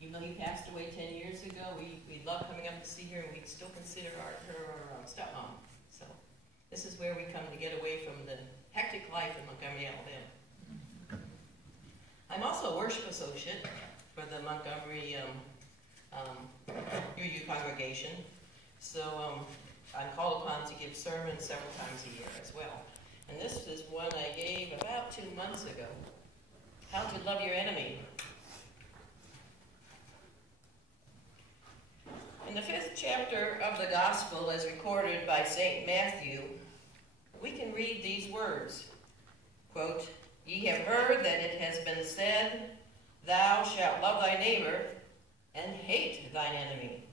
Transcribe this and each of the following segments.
Even though he passed away 10 years ago, we love coming up to see her, and we still consider her our stepmom. So this is where we come to get away from the hectic life in Montgomery, Alabama. I'm also a worship associate for the Montgomery UU congregation. So I'm called upon to give sermons several times a year as well. And this is one I gave about 2 months ago. How to love your enemy. In the 5th chapter of the Gospel, as recorded by St. Matthew, we can read these words, quote, "Ye have heard that it has been said, Thou shalt love thy neighbor, and hate thine enemy.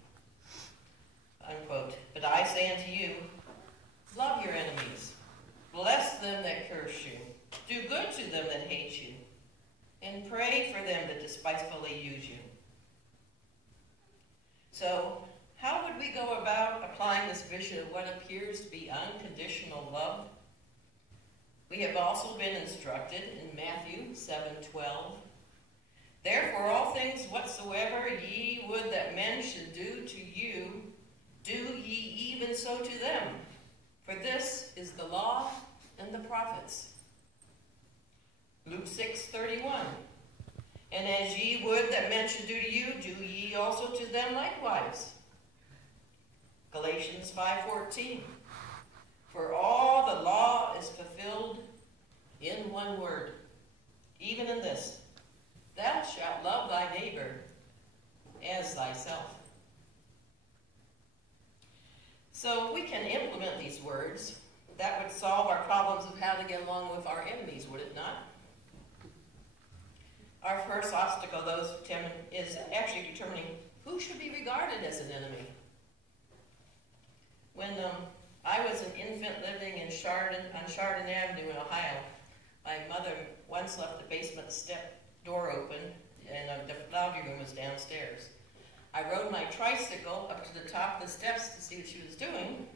Unquote. But I say unto you, love your enemies, bless them that curse you, do good to them that hate you, and pray for them that despitefully use you." So, how would we go about applying this vision of what appears to be unconditional love? We have also been instructed in Matthew 7:12, "Therefore all things whatsoever ye would that men should do to you, do ye even so to them. For this is the law and the prophets." Luke 6:31, "And as ye would that men should do to you, do ye also to them likewise." Galatians 5:14, "For all the law is fulfilled in one word, even in this, Thou shalt love thy neighbor as thyself." So we can implement these words. That would solve our problems of how to get along with our enemies, would it not? Our first obstacle, though, is actually determining who should be regarded as an enemy. When I was an infant living on Chardon Avenue in Ohio, my mother once left the basement step door open, and the laundry room was downstairs. I rode my tricycle up to the top of the steps to see what she was doing,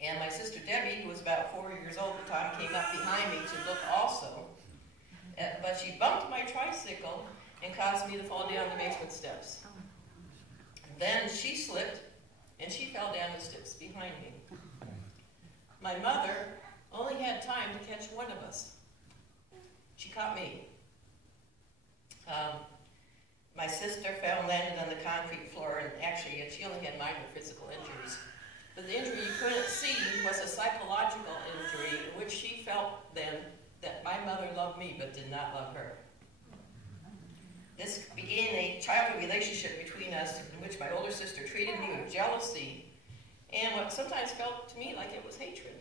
and my sister Debbie, who was about 4 years old at the time, came up behind me to look also. But she bumped my tricycle and caused me to fall down the basement steps. Then she slipped, and she fell down the steps behind me. My mother only had time to catch one of us. She caught me. My sister fell and landed on the concrete floor, and actually she only had minor physical injuries. But the injury you couldn't see was a psychological injury in which she felt then that my mother loved me but did not love her. This began a childhood relationship between us in which my older sister treated me with jealousy and what sometimes felt to me like it was hatred.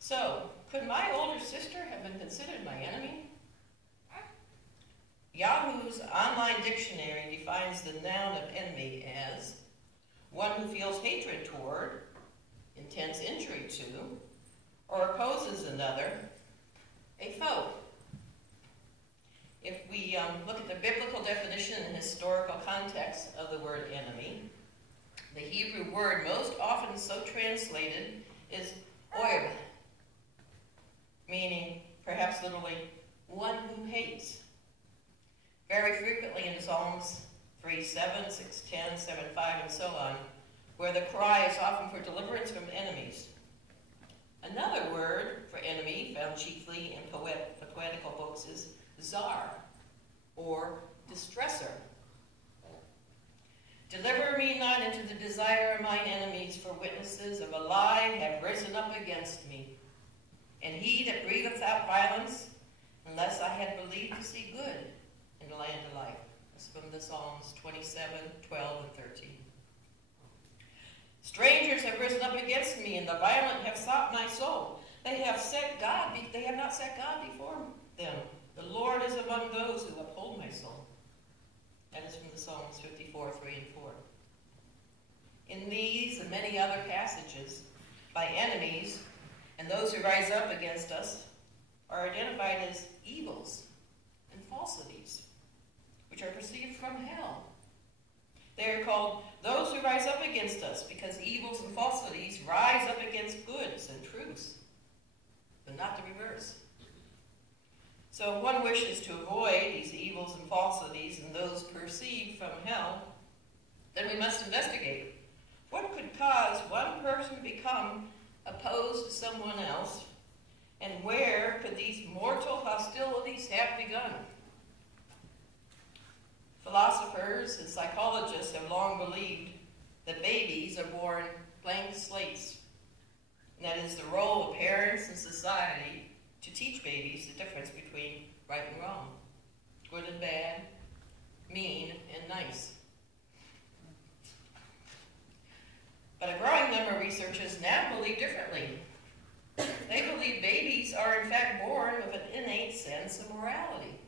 So, could my older sister have been considered my enemy? Yahoo's online dictionary defines the noun of enemy as one who feels hatred toward, intends injury to, or opposes another, a foe. If we look at the biblical definition and historical context of the word enemy, the Hebrew word most often so translated is oib, meaning perhaps literally one who hates. Very frequently in Psalms 3:7, 6:10, 7:5, and so on, where the cry is often for deliverance from enemies. Another word for enemy, found chiefly in poetical books, is czar, or distressor. "Deliver me not into the desire of mine enemies, for witnesses of a lie have risen up against me. And he that breatheth out violence, unless I had believed to see good in the land of life." That's from the Psalms 27:12 and 13. "Strangers have risen up against me, and the violent have sought my soul. They have not set God before them. The Lord is among those who uphold my soul." That is from the Psalms 54:3 and 4. In these and many other passages, by enemies and those who rise up against us are identified as evils and falsities, which are perceived from hell. They are called those who rise up against us, because evils and falsities rise up against goods and truths, but not the reverse. So if one wishes to avoid these evils and falsities and those received from hell, then we must investigate. What could cause one person to become opposed to someone else, and where could these mortal hostilities have begun? Philosophers and psychologists have long believed that babies are born blank slates, and that it is the role of parents and society to teach babies the difference between right and wrong, good and bad, mean and nice. But a growing number of researchers now believe differently. They believe babies are in fact born with an innate sense of morality.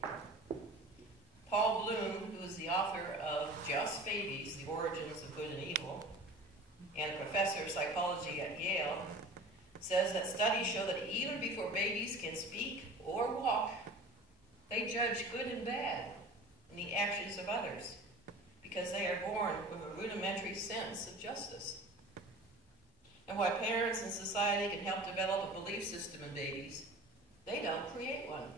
Paul Bloom, who is the author of Just Babies, The Origins of Good and Evil, and a professor of psychology at Yale, says that studies show that even before babies can speak or walk, they judge good and bad in the actions of others because they are born with a rudimentary sense of justice. And while parents and society can help develop a belief system in babies, they don't create one.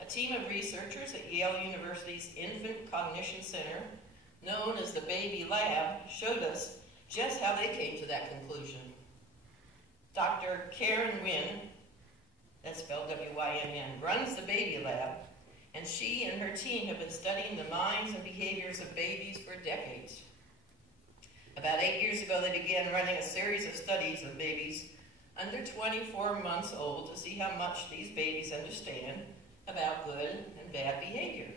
A team of researchers at Yale University's Infant Cognition Center, known as the Baby Lab, showed us just how they came to that conclusion. Dr. Karen Wynn, that's spelled W-Y-N-N, runs the Baby Lab, and she and her team have been studying the minds and behaviors of babies for decades. About 8 years ago, they began running a series of studies of babies under 24 months old to see how much these babies understand about good and bad behavior.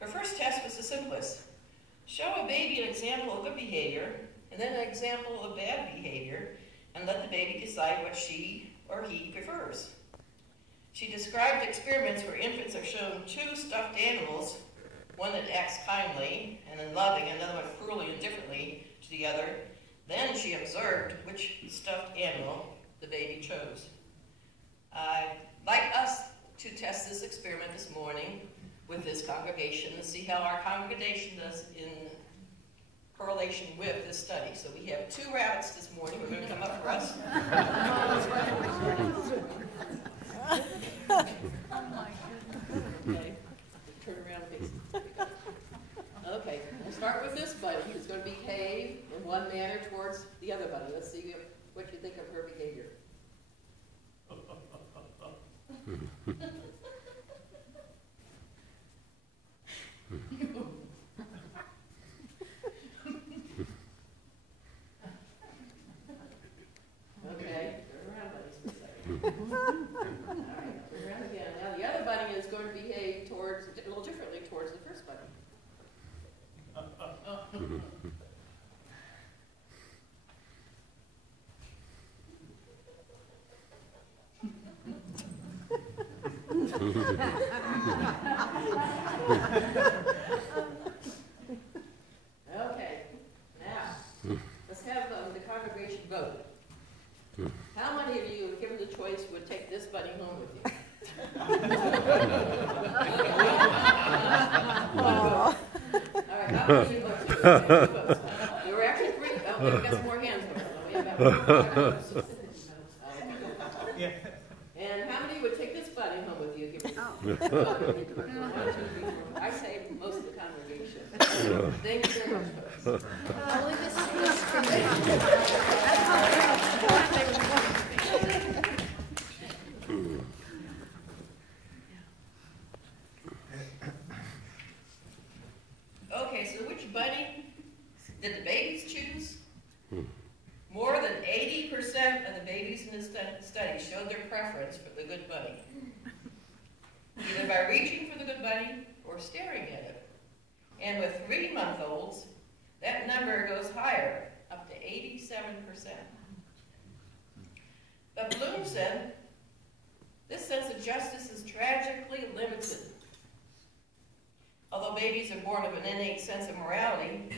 Her first test was the simplest. Show a baby an example of good behavior and then an example of bad behavior and let the baby decide what she or he prefers. She described experiments where infants are shown two stuffed animals, one that acts kindly and then loving, and another one cruelly and differently to the other. Then she observed which stuffed animal the baby chose. I'd like us to test this experiment this morning with this congregation and see how our congregation does in correlation with this study. So we have 2 rabbits this morning. We're going to come up for us. Okay. Turn around, please. Okay, we'll start with this bunny who's going to behave in one manner towards the other bunny. Let's see what you think of her behavior. Okay, turn around, buddies, for a second. All right, turn around again. Now the other bunny is going to behave towards a little differently towards the first bunny. Okay, now let's have the congregation vote. How many of you, if given the choice, would take this bunny home with you? All right, how many of you vote? 2 votes. There were actually 3. Oh, we've got some more hands going. Yeah. And how many would take this bunny home with you? I say most of the congregation. Thank you very much, folks. Okay, so which bunny did the babies choose? More than 80% of the babies in this study showed their preference for the good bunny, either by reaching for the good bunny or staring at it. And with 3-month-olds, that number goes higher, up to 87%. But Bloom said, this sense of justice is tragically limited. Although babies are born with an innate sense of morality,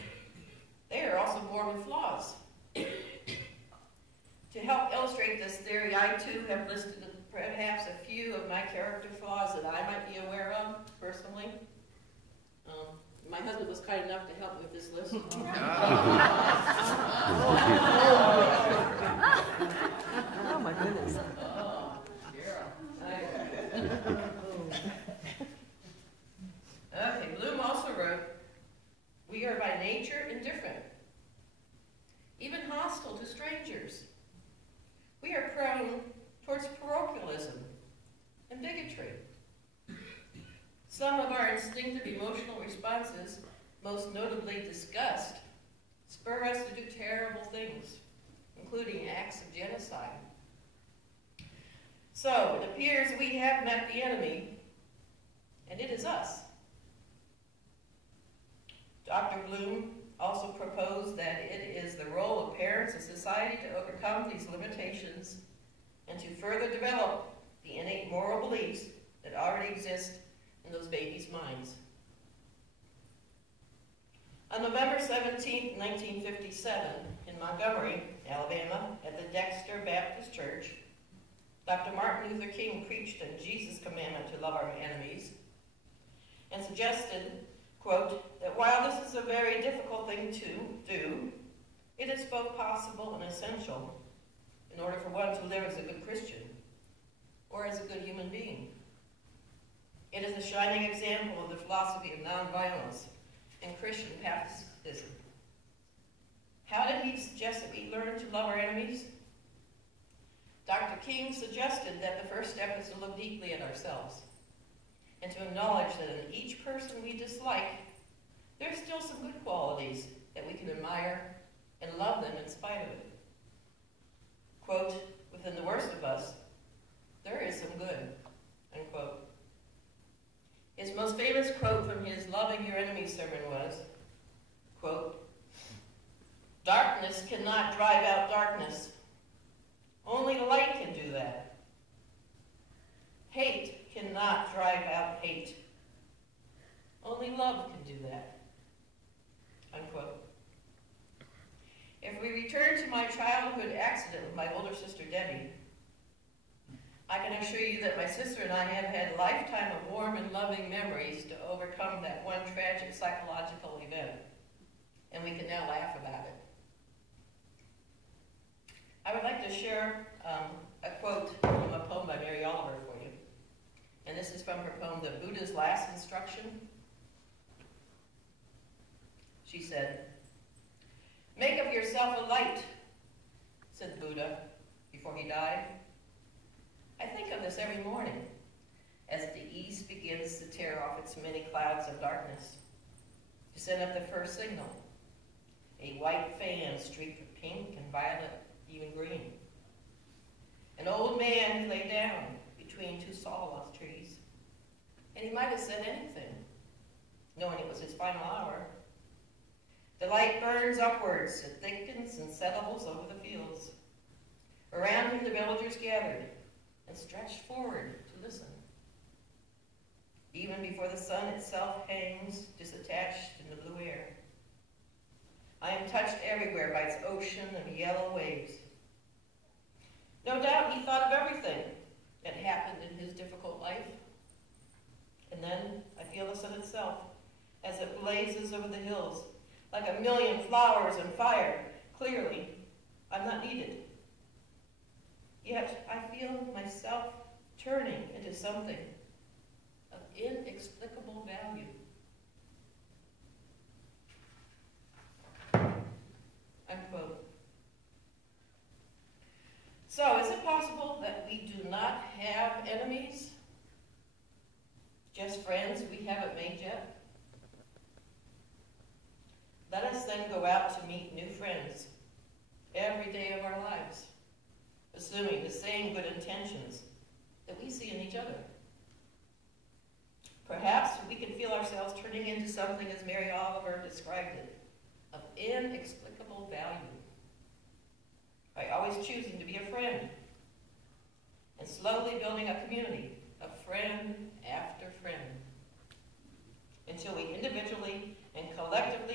they are also born with flaws. To help illustrate this theory, I too have listed perhaps a few of my character flaws that I might be aware of personally. My husband was kind enough to help me with this list. Oh my goodness. Some of our instinctive emotional responses, most notably disgust, spur us to do terrible things, including acts of genocide. So it appears we have met the enemy, and it is us. Dr. Bloom also proposed that it is the role of parents and society to overcome these limitations and to further develop the innate moral beliefs that already exist in those babies' minds. On November 17, 1957, in Montgomery, Alabama, at the Dexter Baptist Church, Dr. Martin Luther King preached on Jesus' commandment to love our enemies and suggested, quote, that while this is a very difficult thing to do, it is both possible and essential in order for one to live as a good Christian or as a good human being. It is a shining example of the philosophy of nonviolence and Christian pacifism. How did he suggest that we learn to love our enemies? Dr. King suggested that the first step is to look deeply at ourselves and to acknowledge that in each person we dislike, there's still some good qualities that we can admire and love them in spite of it. Quote, within the worst of us, there is some good, unquote. His most famous quote from his Loving Your Enemies sermon was, quote, darkness cannot drive out darkness. Only light can do that. Hate cannot drive out hate. Only love can do that. Unquote. If we return to my childhood accident with my older sister Debbie, I can assure you that my sister and I have had a lifetime of warm and loving memories to overcome that one tragic psychological event, and we can now laugh about it. I would like to share a quote from a poem by Mary Oliver for you. And this is from her poem, The Buddha's Last Instruction. She said, make of yourself a light, said Buddha before he died. I think of this every morning as the east begins to tear off its many clouds of darkness, to send up the first signal, a white fan streaked with pink and violet, even green. An old man who lay down between two sawloft trees, and he might have said anything, knowing it was his final hour. The light burns upwards, it thickens and settles over the fields. Around him the villagers gathered and stretched forward to listen. Even before the sun itself hangs disattached in the blue air. I am touched everywhere by its ocean of yellow waves. No doubt he thought of everything that happened in his difficult life. And then I feel the sun itself as it blazes over the hills like a million flowers on fire. Clearly, I'm not needed. Yet I feel myself turning into something of inexplicable value. Unquote. So, is it possible that we do not have enemies? Just friends we haven't made yet? Let us then go out to meet new friends every day of our lives, assuming the same good intentions that we see in each other. Perhaps we can feel ourselves turning into something, as Mary Oliver described it, of inexplicable value, by always choosing to be a friend and slowly building a community of friend after friend until we individually and collectively